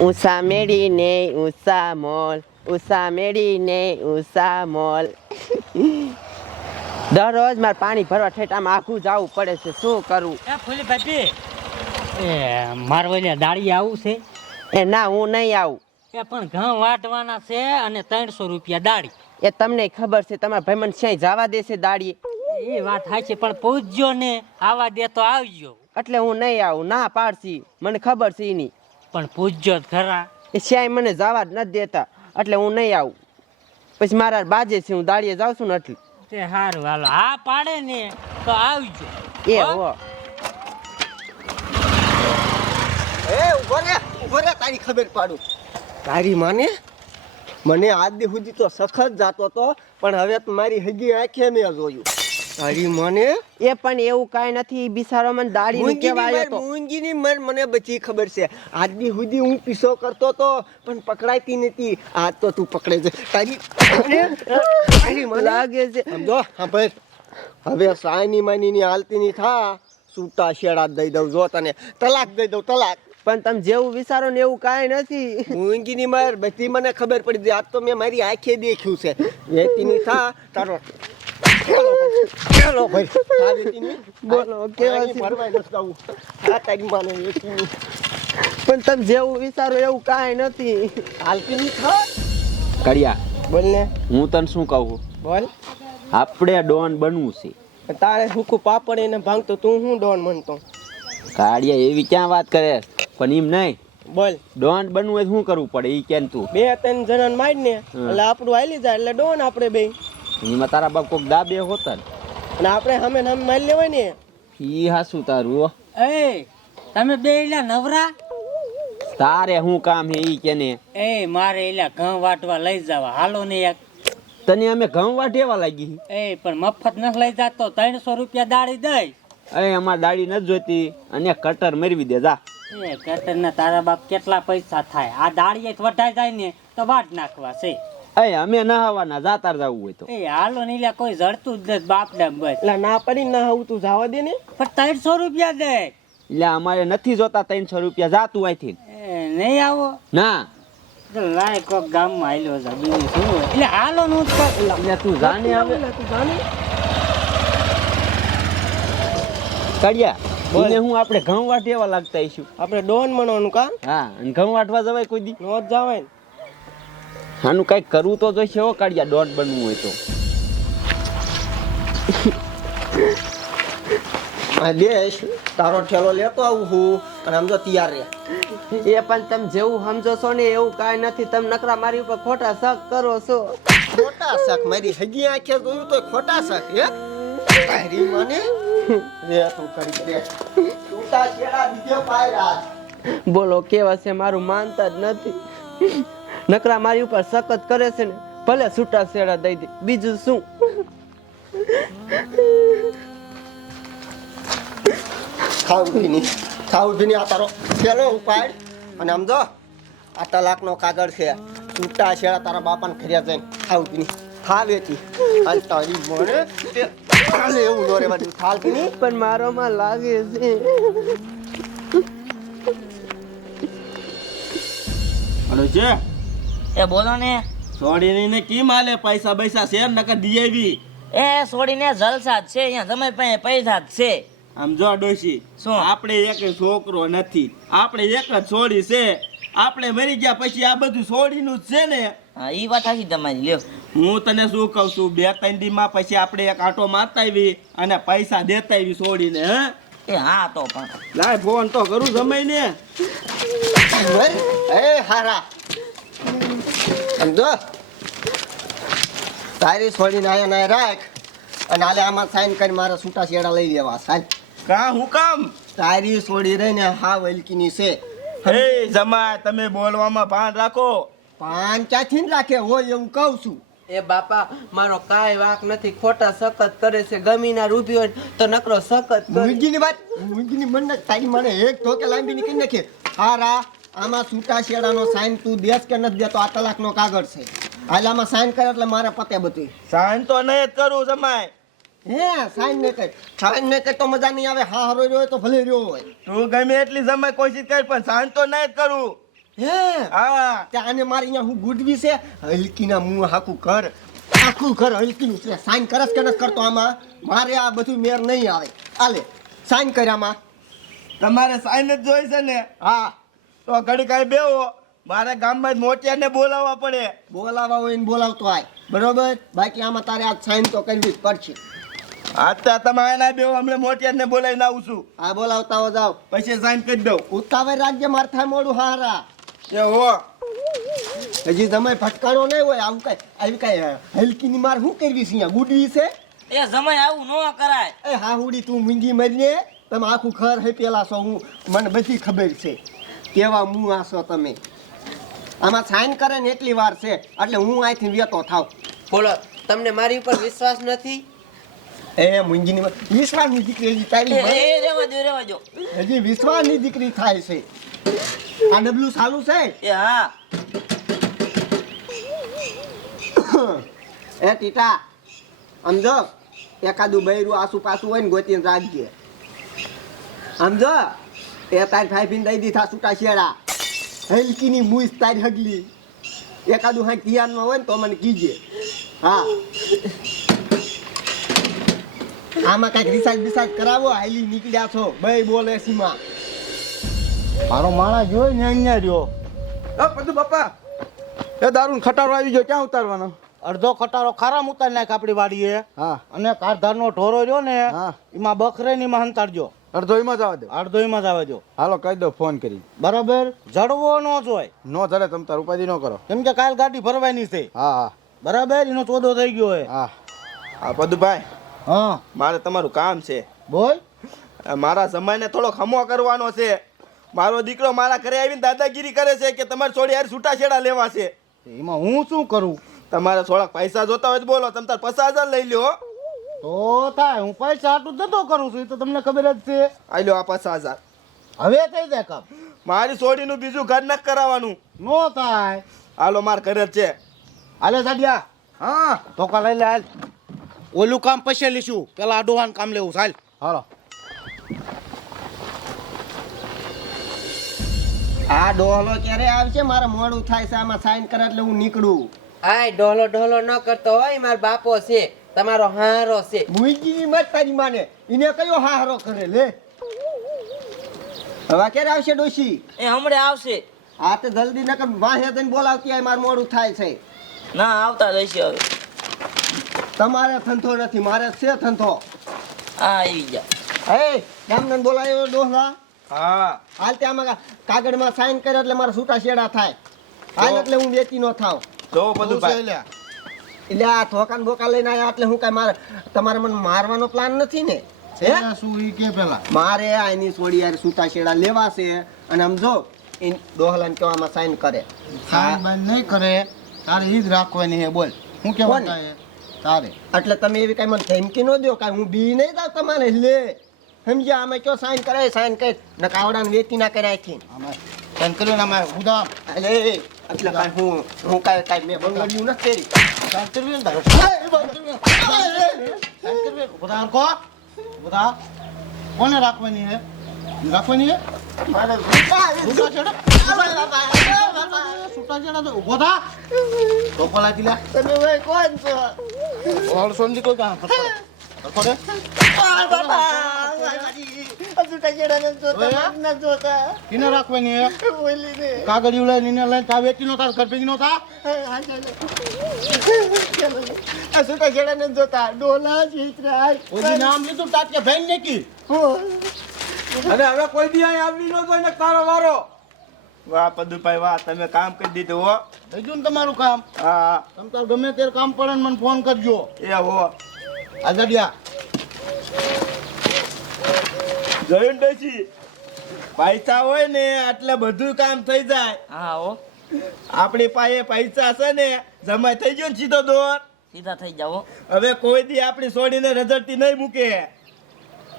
ઉષા મેળીને ઉષા મોલ ઉષા મેળીને ઉષા મોલ દરરોજ મારે પાણી ભરવા ઠેટામાં આખું જવું પડે છે. શું કરવું એ ફૂલી ભાભી એ મારે ઓલે દાળી આવું છે? એ ના હું નહીં આવું. એ પણ ઘઉં વાટવાના છે અને ત્રણસો રૂપિયા દાળી. એ તમને ખબર છે તમારા ભાઈ મને ક્યાંય જવા દેશે દાળી એ વાત થાય છે પણ પૂછજો ને આવા દે તો આવજો. એટલે હું નહીં આવું. ના પાડશી. મને ખબર છે એની પણ પૂછજો જ ખરા. એ શ્યાય મને જવા જ નથી દેતા એટલે હું નહીં આવું. પછી મારા બાજે છે હું દાડીએ જાઉં છું ને એટલે. તે સારું હાલો. હા પાડે ને તો આવજો. એ હો? એ ઊભો રે ઊભો રે તારી ખબર પાડું. તારી માને? મને આજ સુધી તો સખત જાતો તો પણ હવે તો મારી હગી આંખે મેં જોયું. તારી મને? એ પણ એવું કાંઈ નથી બિસારો મને દાડી નું કેવા આવ્યો તો. મૂંગીની મર મને બધી ખબર છે. આજ દી સુધી હું પીસો કરતો તો પણ પકડાતી નથી. આજ તો તું પકડે છે. તારી માને, તારી માને? લાગે છે. સમજો? હા ભાઈ. હવે સાયની માનીની હાલતી ની થા. સૂટા શેડા દઈ દઉં. જો તને તલાક દઈ દઉં તલાક. પણ તમે જેવું વિચારો ને એવું કાંઈ નથી. મૂંગીની માર બધી મને ખબર પડી ગઈ. આજ તો મેં મારી આંખે દેખ્યું છે. વેતીની થા. તારો ચાલો ભાઈ થા વેતીની. બોલો, કેવા છે? ભરવાઈ નથી જવું. આ તારી માને વેતીની. પણ તમે જેવું વિચારો એવું કાંઈ નથી. થા કડિયા બોલ ને હું તને શું કહું? બોલ. આપણે ડોન બનવું છે. તારે હુકુ પાપડ એને ભાંગતો તું હું ડોન બનતો? કાળિયા એવી ક્યાં વાત કરે? પણ એમ નહીં. બોલ. ડોન બનવું શું કરવું પડે? એ કેમ તું. બે ત્રણ જણા માર ને એટલે આપણું હાલી જાય એટલે ડોન આપણે બે. એમાં તારા બાપ કોક દાબે હોતા ને. અને આપણે સામે સામે મારી લેવાય ને. ઈ હાસું તારું હો. એ તમે બે એલા નવરા? તારે શું કામ હે ઈ કેને એ મારે એલા ઘઉં વાટવા લઈ જવા. હાલો ને એક. તને અમે ઘઉં વાટેવા લાગી એ પણ મફત નથી લઈ જાતો ત્રણસો રૂપિયા દાળી દઈ એ અમાર દાડી ન જોઈતી. અને કટર મરવી દે જા. એ કટરના તારા બાપ કેટલા પૈસા થાય? આ જ વઢાઈ જાય ને તો વાટ નાખવા છે. અય અમે નહાવાના જાતાર જવું હોય તો. એ હાલો ને એલા કોઈ જડતું જ નથી બાપ ને બસ. એટલે ના પડી ના હું તું જવા દે ને. પણ ત્રણસો રૂપિયા દે. એટલે અમારે નથી જોતા ત્રણસો રૂપિયા જાતું અહીંથી નહીં આવો. ના. તો લાય કોક ગામમાં આયલો છે બીજું શું એટલે હાલો નું જ કર. એટલે તું જાને હવે. કડિયા એને હું આપણે ઘઉં વાટેવા લાગતા આવીશું. આપણે ડોન મણવાનું કા હા ઘઉં વાટવા જવાય કોઈ દી? નો જ જવાય આનું કંઈક કરવું તો જોઈશે હો કાઢ્યા દોઢ બનવું હોય તો. દેશ તારો ઠેલો લેતો આવું હું અને સમજો તૈયાર રે એ પણ તમે જેવું સમજો છો ને એવું કાંઈ નથી. તમે નકરા મારી ઉપર ખોટા શક કરો છો. ખોટા શક? મારી હગી આંખે જોયું તો ખોટા શક હે? તારી મને રે તું કરી દે. સૂટા શેડા દીધે પાયરા. બોલો કેવા છે? મારું માનતા જ નથી. નકરા મારી ઉપર સખત કરે છે ને ભલે છૂટા છેડા દઈ દે. બીજું શું? ખાવું પીની ખાવું પીની આ તારો પેલો ઉપાડ. અને આમ જો આ તલાકનો કાગળ છે. છૂટા શેડા તારા બાપાને ખર્યા જઈને ખાવું પીની ખાવ એથી અને તારી મોડે તે હાલે એવું નો રેવા દઉં ખાવ પીની પણ મારોમાં લાગે છે. હલો છે એ બોલો ને. સોડીની ને કી માલે પૈસા પૈસા છે નકર દીએવી એ છોડીને જલસા જ છે અહીંયા તમે પાસે પૈસા જ છે. આમ જો ડોશી શું? આપણે એક છોકરો નથી. આપણે એક જ છોડી છે. આપણે મરી ગયા પછી આ બધું છોડીનું જ છે ને. હા એ વાત સાચી તમારી લ્યો. હું તને શું કહું છું? બે ત્રણ દીમાં પછી આપણે એક આંટો મારતા આવી અને પૈસા દેતા આવી છોડીને હે? એ હા તો પણ. લાય ફોન તો કરું જમાઈ ને એ હારા. આમ જો. તારી છોડીને આયા નાય રાખ. અને હાલે આમાં સાઈન કરી મારા છૂટા શેડા લઈ લેવા સાઈન કા હું કામ તારી છોડી રહીને હા વલકીની છે. હે જમાય તમે બોલવામાં ભાન રાખો. પાન ક્યાંથી ને રાખે? હોય એવું કહું છું. એ બાપા મારો કાંઈ વાક નથી. ખોટા સખત કરે છે ગમીના રૂપી હોય તો નકરો સખત કરે. મુરગીની વાત મુરગીની મને તારી મને એક ધોકે લાંબી નીકળી નાખે. હારા. આમાં છૂટા શેડાનો સાઈન તું દેશ કે નથી દેતો આ તલાકનો કાગળ છે. હાલ આમાં સાઈન કરે એટલે મારે પતે બધું સાઈન તો નહીં જ કરું જમાય. હે સાઈન ને કઈ સાઈન ને કઈ તો મજા નહીં આવે. હા હરો રહ્યો હોય તો ભલે રહ્યો હોય. તું ગમે એટલી જમાય કોશિશ કર પણ સાઈન તો નહીં જ કરું. હે હા. ત્યાં આને મારે અહીંયા હું ગુડવી છે. હલકીના મું હાકું કર. આખું ઘર હલકીનું છે. સાઈન કરસ કે નથી કરતો આમાં? મારે આ બધું મેર નહીં આવે. આલે સાઈન કર્યામાં તમારે સાઈન જ જોઈશે ને? હા. તો ઘડી કાંઈ બેવો મારે ગામમાં જ મોટિયાને બોલાવવા પડે. બોલાવવા હોય ને બોલાવતો આય. બરોબર? બાકી આમાં તારે આ સાઈન તો કરવી જ પડશે. આતા તમે આના બેવો હમણાં મોટિયાને બોલાવીને આવું છું. આ બોલાવતા હો જાવ પછી સાઈન કરી દઉં. ઉતાવળ રાજ્ય માર થાય મોડું હારા. એ હો. હજી તમે ફટકારો નહીં હોય આવું કઈ આવી કઈ હલકીની માર શું કરવી છે અહીંયા? ગુડવી છે? એ સમય આવું ન કરાય. એ હા હુડી તું મૂંગી મરીને તમે આખું ઘર હે પેલા છો હું મને બધી ખબર છે. કેવા મું આસો તમે? આમાં સાઈન કરે ને એટલી વાર છે એટલે હું અહીંથી વેતો થાવ. બોલો તમને મારી ઉપર વિશ્વાસ નથી? એ મુંજીની વિશ્વાસની દીકરી તારી એ રેવા દો રેવા દો હજી વિશ્વાસની દીકરી થાય છે. આ ડબલું સાલું છે? એ હા. એ ટીટા સમજો એકાદું બૈરું આસુ પાસું હોય ને ગોતીને રાખજે. સમજો એ તારી ફાઈફીને દઈ દીધા છૂટા શેડા. હલકીની મૂસ તારી હગલી. એકાદું હાંક ધ્યાનમાં હોય ને તો મને કીજે. હા. આમાં કાંઈક રિસાર્જ બિસાર્જ કરાવો હાલી નીકળ્યા છો. બે બોલે સીમા. મારો માણસ જોઈ ને અહીંયા રહ્યો. એ બધું બાપા. એ દારૂ ખટારો આવી ગયો ક્યાં ઉતારવાનો? અડધો ખટારો ખારામાં ઉતારી નાખ આપણી વાડીએ. હા. અને કારધારનો ઢોરો રહ્યો ને હા. એમાં બકરે ની માં હંતાડજો અડધો જ જવા દે. અડધોઈમાં જ આવે દો. હાલો કહી દો ફોન કરી. બરાબર? જડવો ન જોય. નો જડે તમ તાર ઉપાધિ ન કરો. કેમ કે કાલ ગાડી ભરવાની છે. હા હા. બરાબર? એનો ચોદો થઈ ગયો હે હા. હા પદુભાઈ હા. મારે તમારું કામ છે. બોલ. મારા સમયને થોડોક હમો કરવાનો છે. મારો દીકરો મારા ઘરે આવીને દાદાગીરી કરે છે કે તમારે છોડી યાર છૂટાછેડા લેવા છે. એમાં હું શું કરું? તમારે થોડાક પૈસા જોતા હોય તો બોલો. તમે તાર પચાસ હજાર લઈ લ્યો તો થાય હું પૈસા આટલું ધંધો કરું છું એ તો તમને ખબર જ છે. આ લ્યો આ પચાસ હજાર હવે થઈ જાય કામ. મારી છોડીનું બીજું ઘર ન કરાવવાનું નો થાય. હાલો માર ઘરે જ છે. હાલે સાડિયા. હા. ધોકા લઈ લે હાલ. ઓલું કામ પછી લઈશું. પેલા અડોવાન કામ લેવું ચાલ હાલ. હાલો. આ ડોહલો ક્યારે આવશે? મારે મોડું થાય છે આમાં સાઈન કરે એટલે હું નીકળું. આય ડોહલો ડોહલો ન કરતો હોય મારો બાપો છે. તમારો હારો છે. મુઈજીની મત તારી માને. એને કયો હારો કરે લે. હવે ક્યારે આવશે ડોશી? એ હમણાં આવશે. આ તો જલ્દી નકર વાહે દઈને બોલાવતી આય માર મોડું થાય છે. ના આવતા રહેશે હવે. તમારે થંથો નથી મારે છે થંથો આ આવી જા. એ ગામના બોલાયો ડોહલા? હા. હાલ ત્યાં આમાં કાગળમાં સાઈન કરે એટલે મારા છૂટા છેડા થાય. હાલ એટલે હું વેચી નો થાવ જો બધું લે. એટલે આ થોકાન બોકા લઈને આવ્યા એટલે હું કઈ મારે તમારે મને મારવાનો પ્લાન નથી ને? હે? શું ઈ કે પેલા? મારે આ એની છોડી યાર સૂતા છેડા લેવા છે. અને આમ જો એ ડોહલાને કહેવામાં સાઈન કરે. સાઈન બાઈન નહીં કરે તારે એ જ રાખવાની હે બોલ. હું કોને? તારે. એટલે તમે એવી કઈ મને ધમકી ન દો કાંઈ હું બી નહીં દઉં તમારે? લે. સમજ્યા? અમે કયો સાઈન કરે સાઈન કરે ને કાવડાને વેચી ના કર્યા થી આમાં સાઈન કર્યો ને અમારે ઉદામ એટલે એટલે કાંઈ હું હું કાંઈ કાંઈ મેં બંગડ્યું નથી કરી સાઈન કરવી ને તારે? સાઈન કરવી ઉદા કો ઉદા કોને રાખવાની હે રાખવાની હે સમજી કોઈ કામ કિને રાખવાની હે બોલી ને કાગળિયું લઈને એને લઈને તા વેચી નો તાર ઘર ભેગી નો થા આ છૂટા છેડા નથી જોતા? ડોલા ચિત્રા ઓજી નામ લીધું તાત્યા ભેન ને કી અને હવે કોઈ દી અહીં આવી ન જોઈને તારો વારો. વાહ પદુભાઈ વાહ તમે કામ કરી દીધું હો. થઈ ગયું ને તમારું કામ? હા. તમ તાર ગમે ત્યારે કામ પડે ને મને ફોન કરજો. એ હો. આઝાદિયા જોયું ડોશી પૈસા હોય ને એટલે બધું કામ થઈ જાય. હા હો. આપણી પાસે પૈસા છે ને જમા થઈ ગયો ને સીધો દોર. સીધા થઈ જાવ હવે કોઈ દી આપણી સોડીને રજડતી નહીં મૂકે.